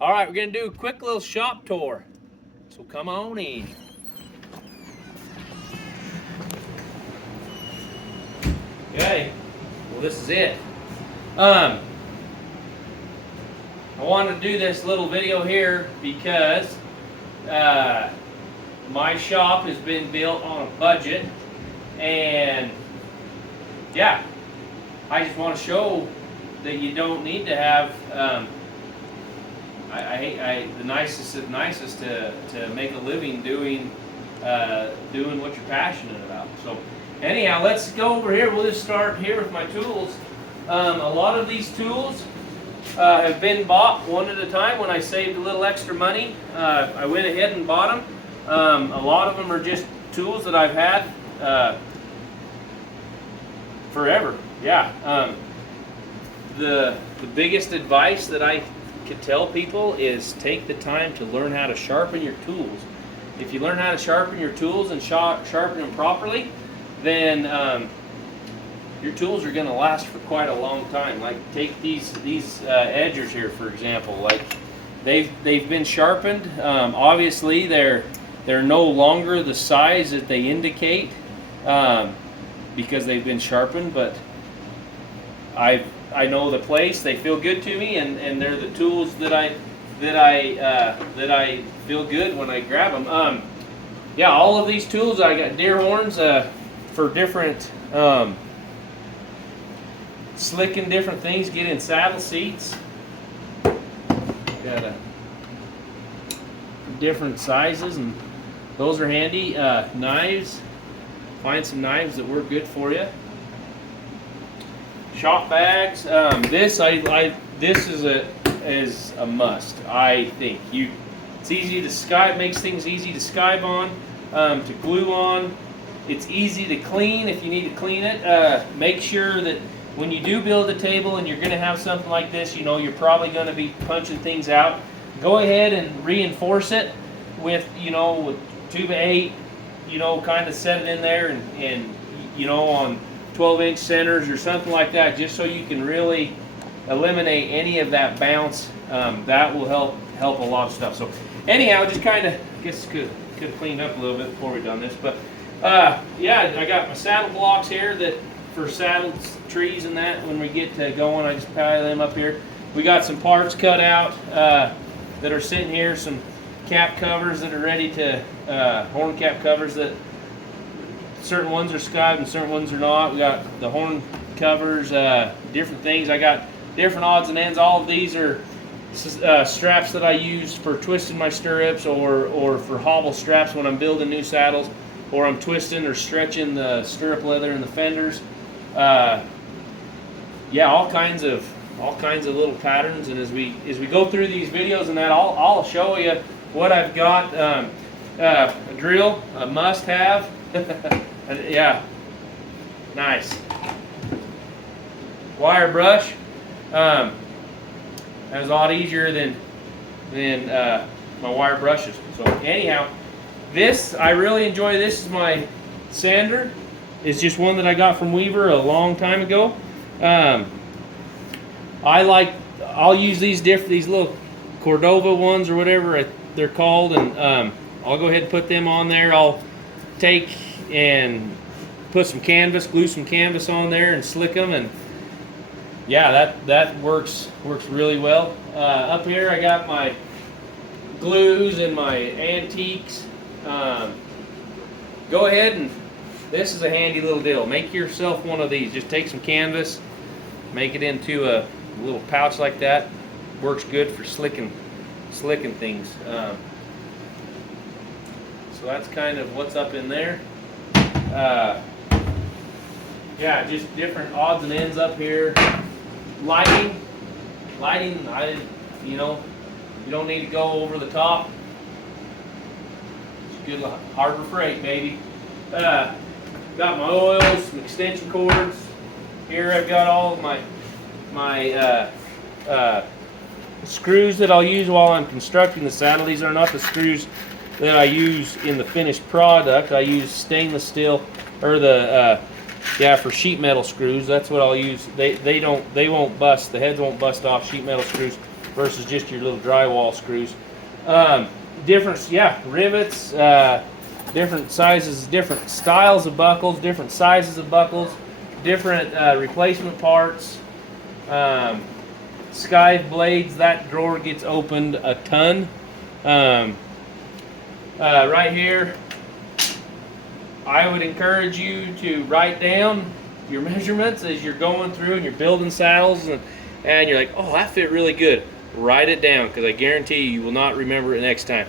All right, we're gonna do a quick little shop tour. So come on in. Okay, well this is it. I wanted to do this little video here because my shop has been built on a budget, and yeah, I just want to show that you don't need to have the nicest of nicest to make a living doing what you're passionate about. So anyhow, let's go over here. We'll just start here with my tools. A lot of these tools have been bought one at a time. When I saved a little extra money, I went ahead and bought them. A lot of them are just tools that I've had forever. Yeah. The biggest advice that I could tell people is take the time to learn how to sharpen your tools. If you learn how to sharpen your tools and sharpen them properly, then your tools are going to last for quite a long time. Like take these edgers here, for example. Like they've been sharpened. Obviously, they're no longer the size that they indicate because they've been sharpened. But I know the place. They feel good to me, and they're the tools that I feel good when I grab them. Yeah, all of these tools, I got deer horns for different slicking different things. Get in saddle seats. Got different sizes, and those are handy. Knives. Find some knives that work good for you. Shop bags. This is a must. I think it's easy to skype. Makes things easy to skype on, to glue on. It's easy to clean if you need to clean it. Make sure that when you do build a table and you're going to have something like this, you know you're probably going to be punching things out. Go ahead and reinforce it with with 2x8. Kind of set it in there and on 12-inch centers or something like that, just so you can really eliminate any of that bounce. That will help a lot of stuff. So anyhow, just kind of could have cleaned up a little bit before we done this, but yeah, I got my saddle blocks here that for saddles, trees, and that. When we get going, I just pile them up here. We got some parts cut out that are sitting here. Some cap covers that are ready to horn cap covers that. Certain ones are skyed and certain ones are not. We got the horn covers, different things. I got different odds and ends. All of these are straps that I use for twisting my stirrups or for hobble straps when I'm building new saddles, or I'm twisting or stretching the stirrup leather in the fenders. Yeah, all kinds of little patterns. And as we go through these videos and that, I'll show you what I've got. A drill, a must-have. Yeah, nice. Wire brush. That was a lot easier than my wire brushes. So anyhow, this I really enjoy. This is my sander. It's just one that I got from Weaver a long time ago. I'll use these little Cordova ones or whatever they're called, and I'll go ahead and put them on there. I'll take and put some canvas, glue some canvas on there and slick them, and yeah, that works really well. Up here I got my glues and my antiques. Go ahead, and this is a handy little deal. Make yourself one of these. Just take some canvas, make it into a little pouch like that. Works good for slicking things. So that's kind of what's up in there. Yeah, just different odds and ends up here. Lighting, you don't need to go over the top. It's good Harbor Freight, baby. Got my oils, some extension cords. Here I've got all of my screws that I'll use while I'm constructing the saddle. These are not the screws that I use in the finished product. I use stainless steel, or for sheet metal screws. That's what I'll use. They won't bust. The heads won't bust off sheet metal screws. versus just your little drywall screws. Different, yeah, rivets, different sizes, different styles of buckles, different sizes of buckles, different replacement parts. Scythe blades, that drawer gets opened a ton. Right here, I would encourage you to write down your measurements as you're going through and you're building saddles, and you're like, oh, that fit really good. Write it down, because I guarantee you will not remember it next time.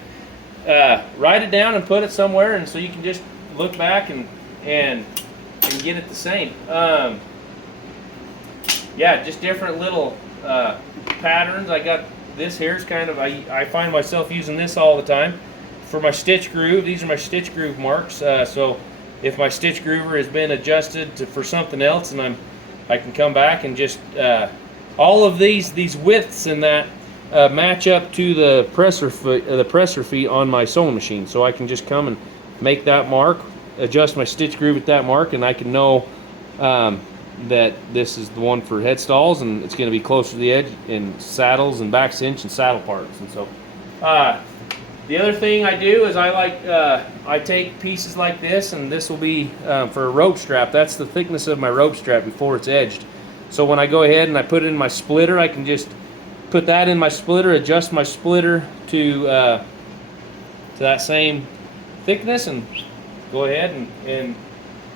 Write it down and put it somewhere, and so you can just look back and get it the same. Yeah, just different little patterns. I got this here is kind of, I find myself using this all the time for my stitch groove. These are my stitch groove marks. So if my stitch groover has been adjusted for something else, and I can come back and just all of these widths and that match up to the presser feet on my sewing machine. So I can just come and make that mark, adjust my stitch groove at that mark, and I can know that this is the one for head stalls, and it's going to be closer to the edge in saddles and back cinch and saddle parts. And so the other thing I do is I take pieces like this, and this will be for a rope strap. That's the thickness of my rope strap before it's edged. So when I go ahead and I put it in my splitter, I can just put that in my splitter, adjust my splitter to that same thickness, and go ahead and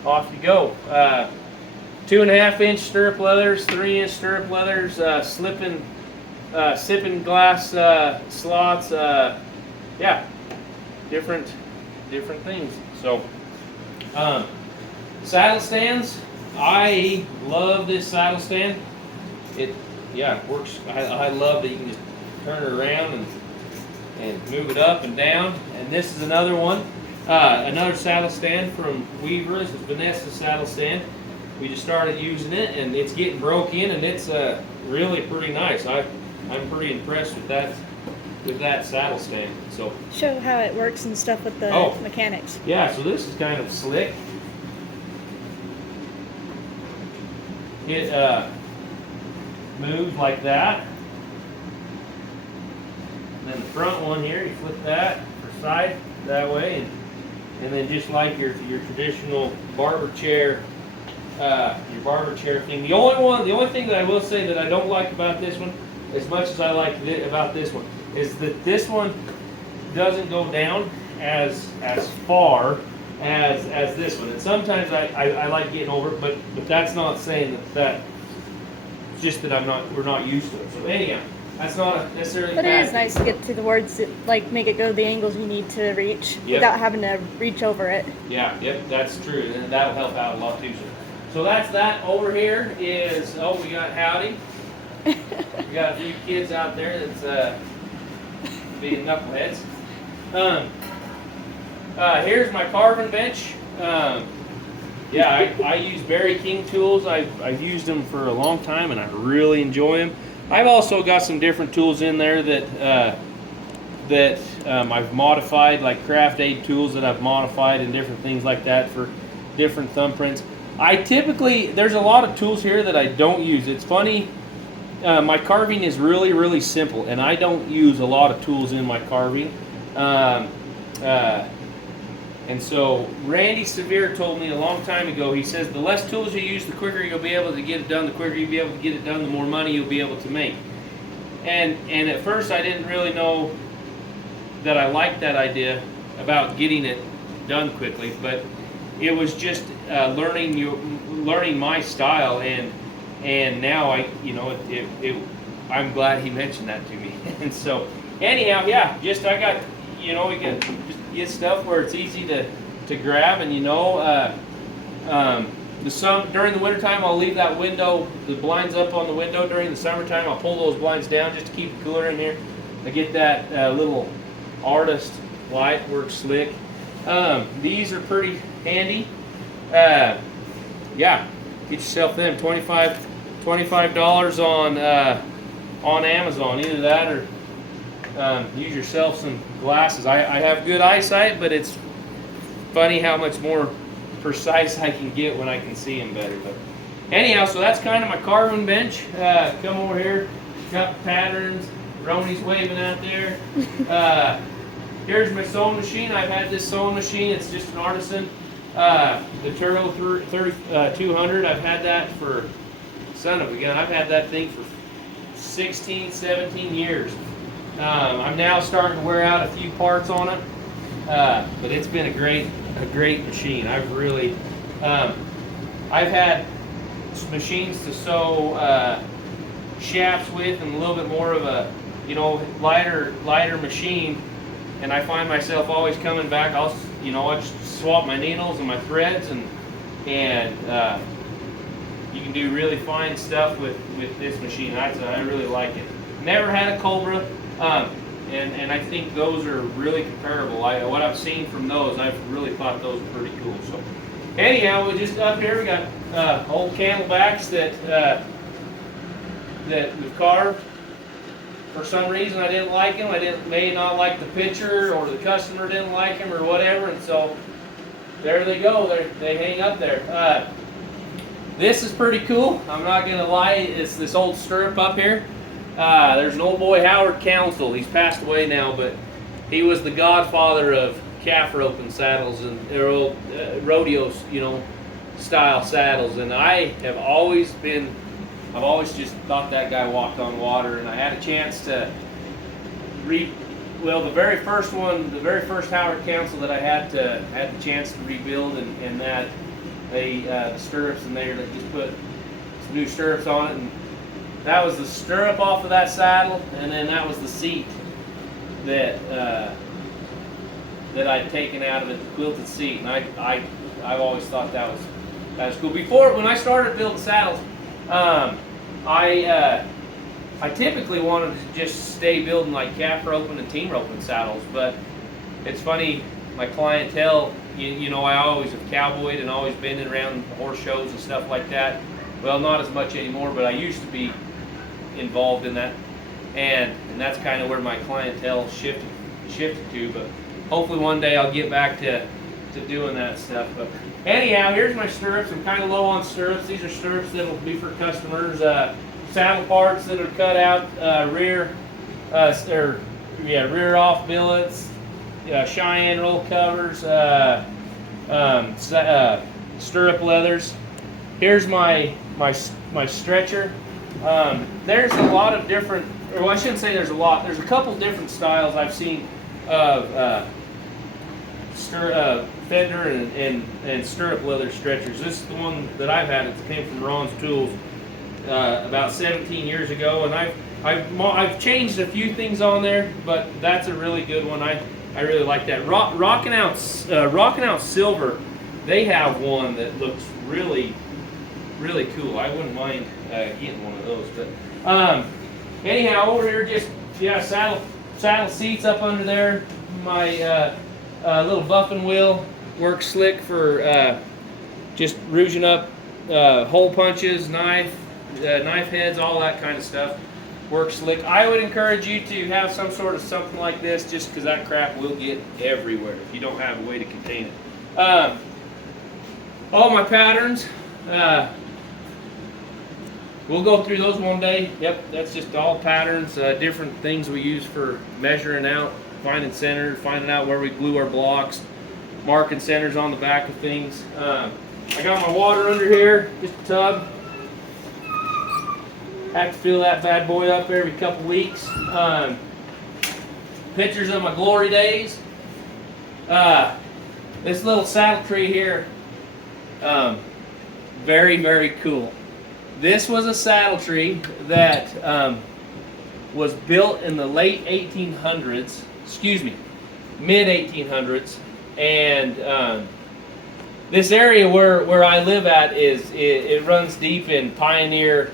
off you go. 2.5-inch stirrup leathers, 3-inch stirrup leathers, sipping glass slots. Yeah, different things. So saddle stands. I love this saddle stand. It works. I love that you can just turn it around and move it up and down. And this is another one, another saddle stand from Weaver. This is Vanessa's saddle stand. We just started using it, and it's getting broke in, and it's really pretty nice. I'm pretty impressed with that saddle stand. So show how it works and stuff with the mechanics. Yeah, so this is kind of slick. It moves like that. And then the front one here, you flip that for side that way, and then just like your traditional barber chair. Your barber chair thing. The only thing that I will say that I don't like about this one, as much as I like about this one, is that this one doesn't go down as far as this one. And sometimes I like getting over it, but that's not saying that it's just that we're not used to it. So anyhow, that's not necessarily. But it is nice to get to the words that like make it go the angles you need to reach without having to reach over it. Yeah, yep, that's true, and that'll help out a lot too. So that's that. Over here is, we got Howdy. We got a few kids out there that's being knuckleheads. Here's my carving bench. I use Barry King tools. I've used them for a long time, and I really enjoy them. I've also got some different tools in there that I've modified, like Craft Aid tools that I've modified and different things like that for different thumbprints. There's a lot of tools here that I don't use. It's funny, my carving is really, really simple, and I don't use a lot of tools in my carving. And so Randy Severe told me a long time ago, he says, the less tools you use, the quicker you'll be able to get it done, the quicker you'll be able to get it done, the more money you'll be able to make. And at first I didn't really know that I liked that idea about getting it done quickly, but it was just learning my style, and now I'm glad he mentioned that to me. And so anyhow, we can just get stuff where it's easy to grab, and during the wintertime I'll leave that window, the blinds up on the window. During the summertime I'll pull those blinds down just to keep it cooler in here. I get that little artist light, works slick. These are pretty handy. Get yourself them $25 on Amazon. Either that or use yourself some glasses. I have good eyesight, but it's funny how much more precise I can get when I can see them better. But anyhow, so that's kind of my carving bench. Come over here, got patterns, Roni's waving out there. Here's my sewing machine. I've had this sewing machine. It's just an artisan. The Turbo 200. I've had that for, son of a gun, I've had that thing for 16, 17 years. I'm now starting to wear out a few parts on it, but it's been a great machine. I've really, I've had machines to sew shafts with, and a little bit more of a, lighter machine, and I find myself always coming back. I just swap my needles and my threads, and you can do really fine stuff with this machine. I really like it. Never had a Cobra, and I think those are really comparable. What I've seen from those, I've really thought those were pretty cool. So anyhow, we just up here, we got old candlebacks that we've carved. For some reason, I didn't like them. May not like the picture, or the customer didn't like them, or whatever. And so there they go. They hang up there. This is pretty cool. I'm not gonna lie. It's this old stirrup up here. There's an old boy, Howard Council. He's passed away now, but he was the godfather of calf roping saddles and old rodeo, style saddles. And I've always just thought that guy walked on water. And I had a chance to the very first Howard Council that I had the chance to rebuild, and that the stirrups in there, they just put some new stirrups on it, and that was the stirrup off of that saddle, and then that was the seat that I'd taken out of it, the quilted seat. And I've always thought that was cool. When I started building saddles, I typically wanted to just stay building like calf roping and team roping saddles, but it's funny, my clientele, I always have cowboyed and always been around horse shows and stuff like that. Well, not as much anymore, but I used to be involved in that, and that's kind of where my clientele shifted to. But hopefully one day I'll get back to doing that stuff. But anyhow, here's my stirrups. I'm kind of low on stirrups. These are stirrups that'll be for customers. Saddle parts that are cut out, rear off billets, Cheyenne roll covers, stirrup leathers. Here's my stretcher. There's a lot of different, or I shouldn't say there's a lot. There's a couple different styles I've seen of fender and stirrup leather stretchers. This is the one that I've had. It came from Ron's Tools about 17 years ago, and I've changed a few things on there, but that's a really good one. I really like that. Rockin' Out Silver, they have one that looks really, really cool. I wouldn't mind getting one of those. But anyhow, over here, saddle seats up under there. My little buffing wheel works slick for just rouging up hole punches, knife heads, all that kind of stuff. Works slick. I would encourage you to have some sort of something like this, just because that crap will get everywhere if you don't have a way to contain it. All my patterns, we'll go through those one day. Yep, that's just all patterns, different things we use for measuring out, finding center, finding out where we glue our blocks, marking centers on the back of things. I got my water under here, just a tub. Have to fill that bad boy up every couple weeks. Pictures of my glory days. This little saddle tree here, very, very cool. This was a saddle tree that was built in the late 1800s, mid 1800s, and this area where I live at it runs deep in Pioneer,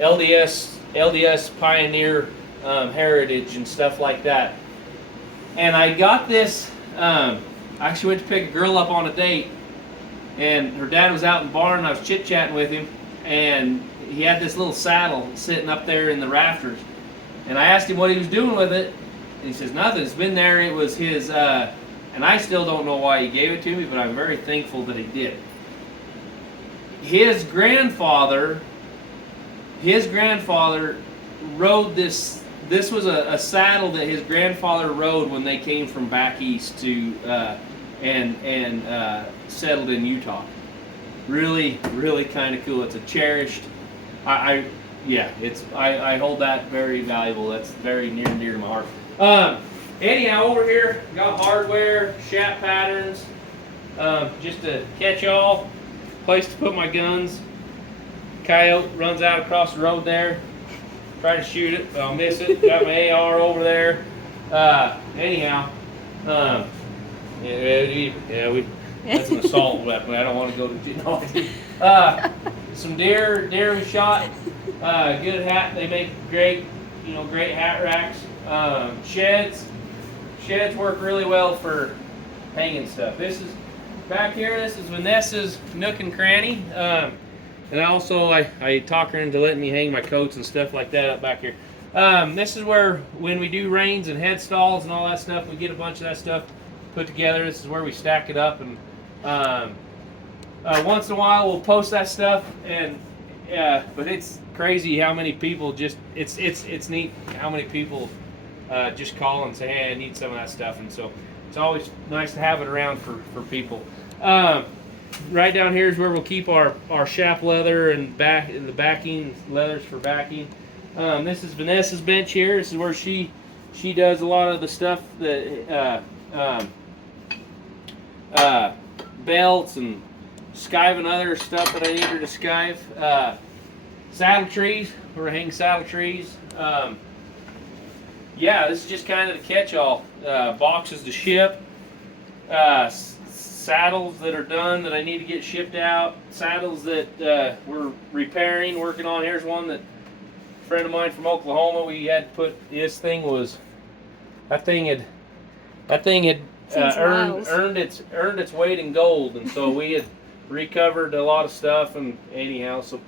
LDS Pioneer heritage and stuff like that. And I got this, I actually went to pick a girl up on a date, and her dad was out in the barn, and I was chit-chatting with him, and he had this little saddle sitting up there in the rafters. And I asked him what he was doing with it, and he says, nothing, it's been there, it was his, and I still don't know why he gave it to me, but I'm very thankful that he did. His grandfather rode this. This was a saddle that his grandfather rode when they came from back east to and settled in Utah. Really, really kind of cool. It's a cherished. Yeah, I hold that very valuable. That's very near and dear to my heart. Anyhow, over here we got hardware, shaft patterns, just a catch-all, place to put my guns. Coyote runs out across the road there. Try to shoot it, but I'll miss it. Got my AR over there. Anyhow, that's an assault weapon. I don't want to go to some deer we shot. Good hat. They make great hat racks. Sheds work really well for hanging stuff. This is back here. This is Vanessa's nook and cranny. And also, I talk her into letting me hang my coats and stuff like that up back here. This is where, when we do reins and headstalls and all that stuff, we get a bunch of that stuff put together. This is where we stack it up, and once in a while we'll post that stuff. And but it's crazy how many people it's neat how many people just call and say, hey, I need some of that stuff, and so it's always nice to have it around for people. Right down here is where we'll keep our shaft leather and the backing leathers for backing. This is Vanessa's bench here. This is where she does a lot of the stuff that belts and skiving other stuff that I need her to skive. Saddle trees, we're hanging saddle trees. Yeah, this is just kind of the catch-all. Boxes to ship. Saddles that are done that I need to get shipped out. Saddles that we're repairing, working on. Here's one that a friend of mine from Oklahoma, we had to put. This thing was, that thing had earned its weight in gold, and so we had recovered a lot of stuff. And anyhow, so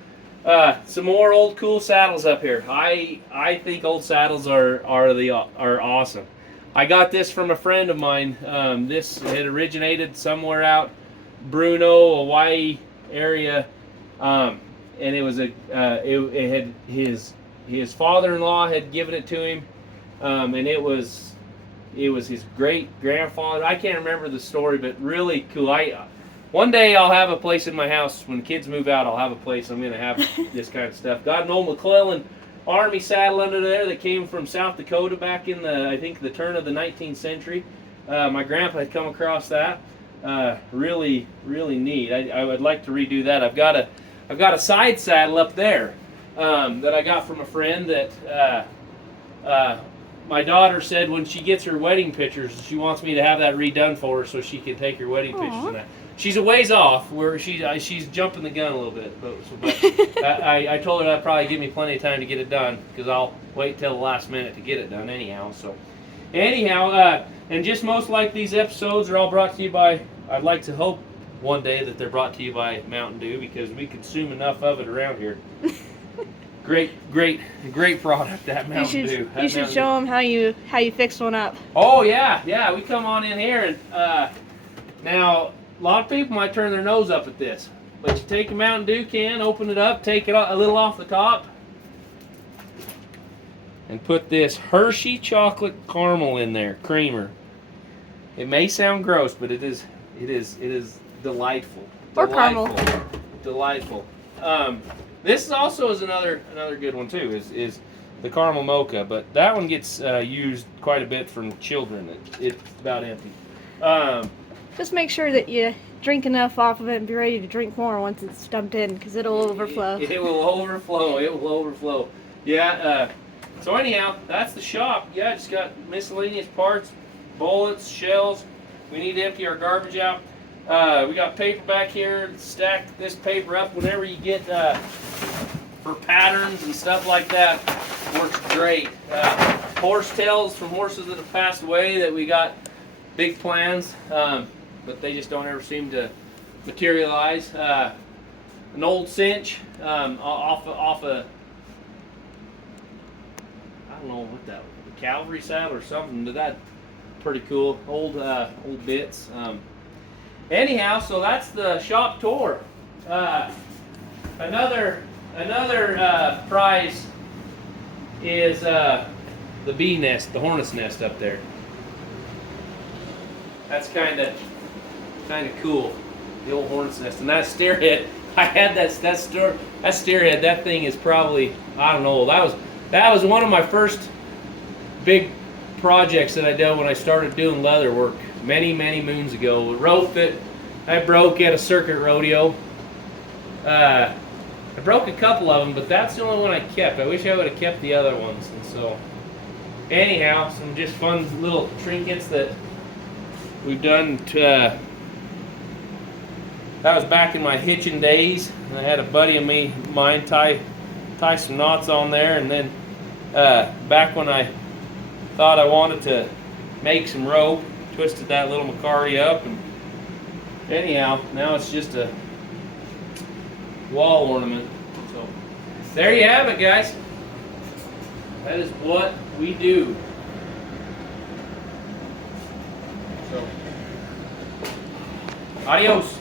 some more old cool saddles up here. I think old saddles are awesome. I got this from a friend of mine. This had originated somewhere out Bruno, Hawaii area, and it was it had his father-in-law had given it to him, and it was his great grandfather. I can't remember the story, but really cool. One day I'll have a place in my house when the kids move out. I'll have a place. I'm gonna have this kind of stuff. Got an old McClellan Army saddle under there that came from South Dakota back in I think the turn of the 19th century. My grandpa had come across that. Really, really neat. I would like to redo that. I've got a side saddle up there that I got from a friend that my daughter said when she gets her wedding pictures, she wants me to have that redone for her so she can take her wedding pictures and that. She's a ways off, where she's jumping the gun a little bit, but I told her that'd probably give me plenty of time to get it done, because I'll wait till the last minute to get it done anyhow. So, anyhow, and just most like these episodes are all brought to you by, I'd like to hope one day that they're brought to you by Mountain Dew, because we consume enough of it around here. Great product, that Mountain Dew. You should show them how you fix one up. Oh yeah, we come on in here, and now a lot of people might turn their nose up at this, but you take a Mountain Dew can, open it up, take it a little off the top, and put this Hershey chocolate caramel in there, creamer. It may sound gross, but it is delightful. Or caramel. Delightful. This is also another good one too. Is the caramel mocha, but that one gets used quite a bit from children. It's about empty. Just make sure that you drink enough off of it and be ready to drink more once it's dumped in, because it'll overflow. It will overflow. It will overflow. Yeah. So anyhow, that's the shop. Yeah, just got miscellaneous parts, bullets, shells. We need to empty our garbage out. We got paper back here. Stack this paper up whenever you get for patterns and stuff like that. Works great. Horse tails from horses that have passed away that we got big plans, but they just don't ever seem to materialize. An old cinch off a I don't know what that was, a cavalry saddle or something, but that's pretty cool. Old bits. Anyhow, so that's the shop tour. Another prize is the bee nest, the hornet's nest up there. That's kind of cool, the old hornet's nest. And that stairhead, I had that stairhead. That thing is probably, I don't know. That was one of my first big projects that I did when I started doing leather work many moons ago. A rope that I broke at a circuit rodeo. I broke a couple of them, but that's the only one I kept. I wish I would have kept the other ones. And so, anyhow, some just fun little trinkets that we've done. That was back in my hitching days. I had a buddy of mine tie some knots on there, and then back when I thought I wanted to make some rope, twisted that little Macari up, and anyhow, now it's just a wall ornament. So there you have it, guys. That is what we do. So adios.